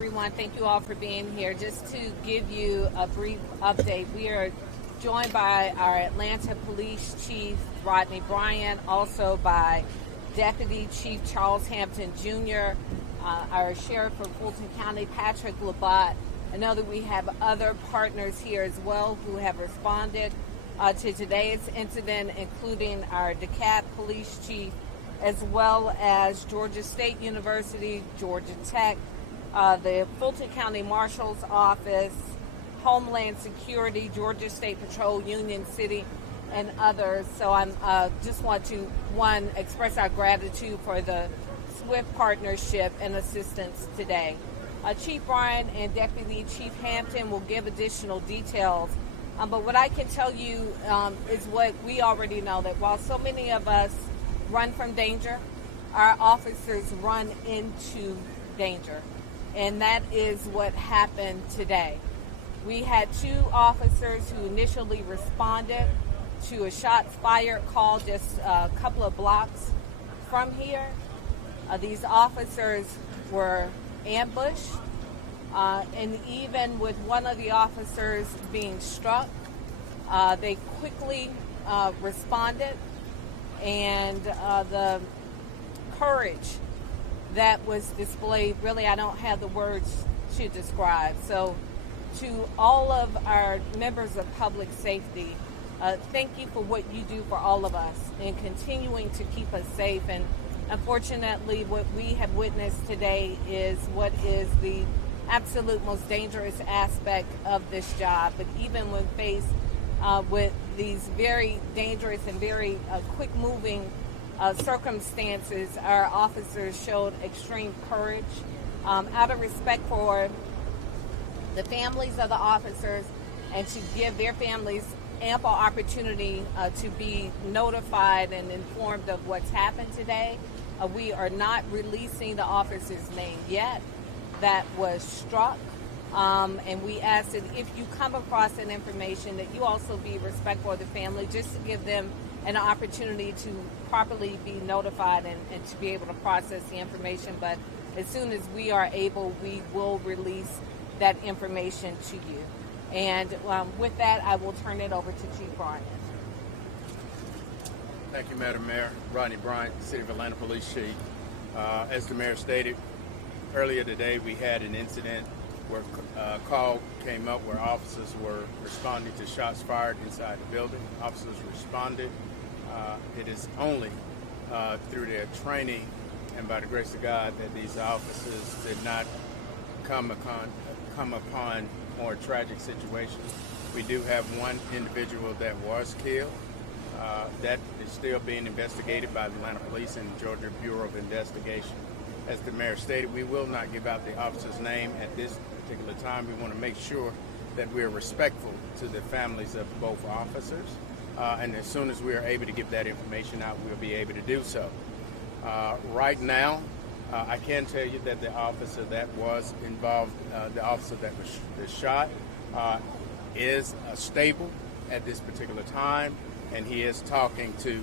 Everyone, thank you all for being here. Just to give you a brief update, we are joined by our Atlanta Police Chief Rodney Bryant, also by Deputy Chief Charles Hampton Jr., our Sheriff for Fulton County, Patrick Labatt. I know that we have other partners here as well who have responded to today's incident, including our DeKalb Police Chief, as well as Georgia State University, Georgia Tech, the Fulton County Marshal's Office, Homeland Security, Georgia State Patrol, Union City, and others. So I just want to, one, express our gratitude for the swift partnership and assistance today. Chief Bryan and Deputy Chief Hampton will give additional details. But what I can tell you is what we already know, that while so many of us run from danger, our officers run into danger. And that is what happened today. We had two officers who initially responded to a shots fired call just a couple of blocks from here. These officers were ambushed, and even with one of the officers being struck, they quickly responded, and the courage that was displayed, really, I don't have the words to describe. So to all of our members of public safety, thank you for what you do for all of us in continuing to keep us safe. And unfortunately, what we have witnessed today is what is the absolute most dangerous aspect of this job. But even when faced with these very dangerous and very quick-moving circumstances, our officers showed extreme courage out of respect for the families of the officers and to give their families ample opportunity to be notified and informed of what's happened today. We are not releasing the officer's name yet that was struck. And we ask that if you come across that information, that you also be respectful of the family, just to give them an opportunity to properly be notified and to be able to process the information. But as soon as we are able, we will release that information to you. And with that, I will turn it over to Chief Bryant. Thank you, Madam Mayor. Rodney Bryant, City of Atlanta Police Chief. As the mayor stated, earlier today we had an incident where a call came up where officers were responding to shots fired inside the building. Officers responded. It is only through their training and by the grace of God that these officers did not come upon more tragic situations. We do have one individual that was killed. That is still being investigated by the Atlanta Police and Georgia Bureau of Investigation. As the mayor stated, we will not give out the officer's name at this particular time. We want to make sure that we are respectful to the families of both officers. And as soon as we are able to give that information out, we'll be able to do so. Right now, I can tell you that the officer that was involved, the officer that was shot, is stable at this particular time, and he is talking to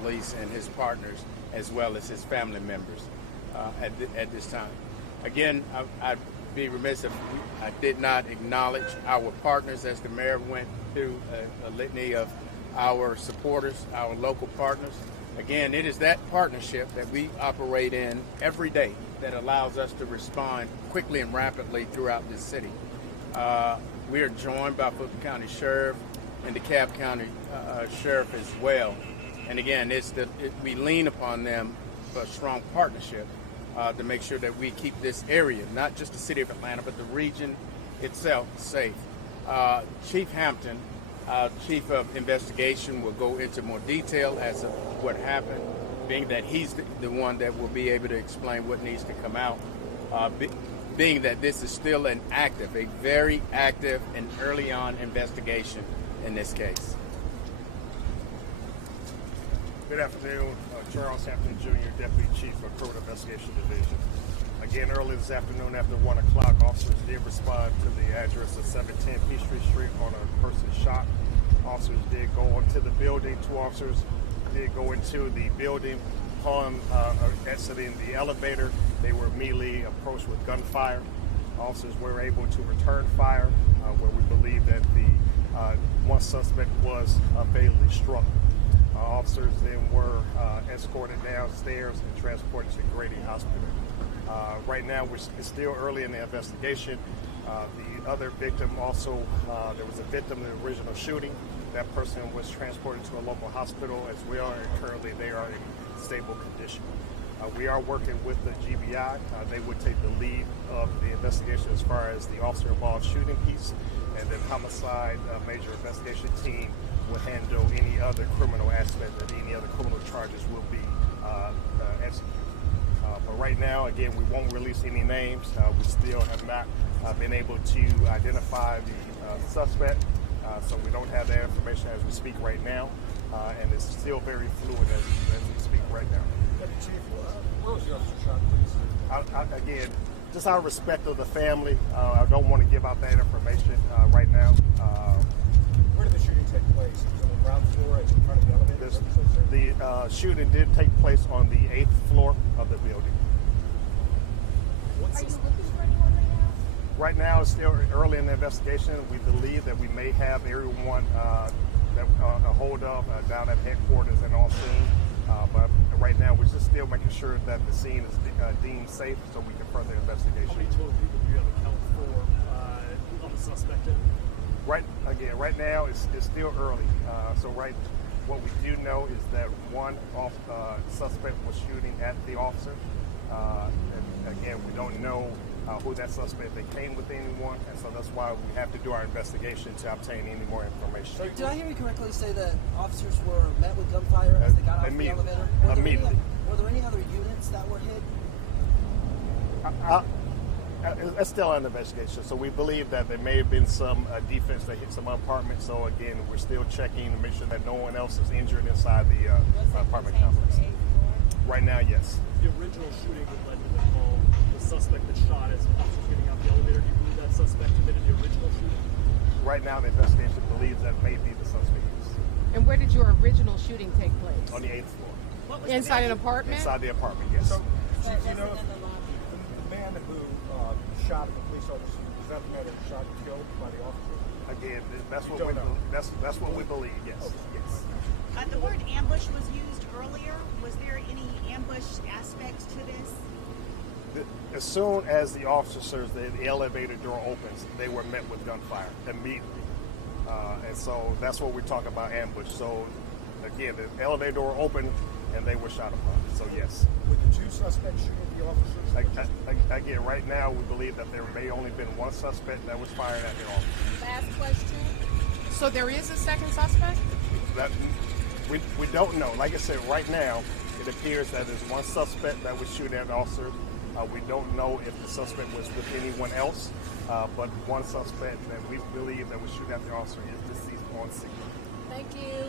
police and his partners as well as his family members at this time. Again, I'd be remiss if I did not acknowledge our partners as the mayor went through a litany of our supporters, our local partners. Again, it is that partnership that we operate in every day that allows us to respond quickly and rapidly throughout this city. We are joined by Fulton County Sheriff and DeKalb County Sheriff as well. And again, we lean upon them for a strong partnership to make sure that we keep this area, not just the city of Atlanta, but the region itself, safe. Chief Hampton, Chief of Investigation, will go into more detail as of what happened, being that he's the one that will be able to explain what needs to come out, being that this is still a very active and early on investigation in this case. Good afternoon, Charles Hampton Jr., Deputy Chief of Criminal Investigation Division. Again, early this afternoon after 1 o'clock, officers did respond to the address of 710 Peachtree Street on a person shot. Officers did go into the building. 2 officers did go into the building. Upon exiting the elevator, they were immediately approached with gunfire. officers were able to return fire where we believe that the one suspect was fatally struck. Officers then were escorted downstairs and transported to Grady Hospital. Right now, it's still early in the investigation. The other victim also, there was a victim in the original shooting. That person was transported to a local hospital as well, and currently they are in stable condition. We are working with the GBI. They would take the lead of the investigation as far as the officer-involved shooting piece, and then homicide major investigation team will handle any other criminal aspect, and any other criminal charges will be executed. But right now, again, we won't release any names. We still have not been able to identify the suspect, so we don't have that information as we speak right now, and it's still very fluid as we speak right now. Chief, where was the officer shot, please? Again, just out of respect of the family, I don't want to give out that information right now. Where did the shooting take place? Was it on the ground floor, in front of the elevator? The shooting did take place on the 8th floor of the building. Are you looking for anyone right now? Right now, it's still early in the investigation. We believe that we may have everyone that a hold of down at headquarters and on scene. But right now, we're just still making sure that the scene is deemed safe so we can further investigation. How many total people do you have account for on the suspect? Right now, it's still early. What we do know is that one suspect was shooting at the officer. And again, we don't know who that suspect, they came with anyone, and so that's why we have to do our investigation to obtain any more information. So did I hear you correctly say that officers were met with gunfire as they got out of the elevator? Immediately. Were there any other units that were hit? It's still under investigation, so we believe that there may have been some defense that hit some apartments. So again, we're still checking to make sure that no one else is injured inside the apartment complex. Right now, yes. The original shooting that led to the call, the suspect that shot as officers getting out the elevator, do you believe that suspect committed the original shooting? Right now, the investigation believes that may be the suspect. And where did your original shooting take place? On the 8th floor. Inside an apartment? Inside the apartment, yes. So, you know, the man who shot at the police officer, was that the man that was shot and killed by the officer? Again, that's what we believe, yes. Yes. The word ambush was used earlier. Was there any ambush aspects to this? As soon as the officers, the elevator door opens, they were met with gunfire immediately. And so that's what we're talking about, ambush. So again, the elevator door opened and they were shot upon. So yes. Were the two suspects shooting at the officers? Again, right now we believe that there may only been one suspect that was firing at the officers. Last question. So there is a second suspect? We don't know. Like I said, right now it appears that there's one suspect that was shooting at officers. We don't know if the suspect was with anyone else, but one suspect that we believe that was shooting at the officer is deceased on scene. Thank you.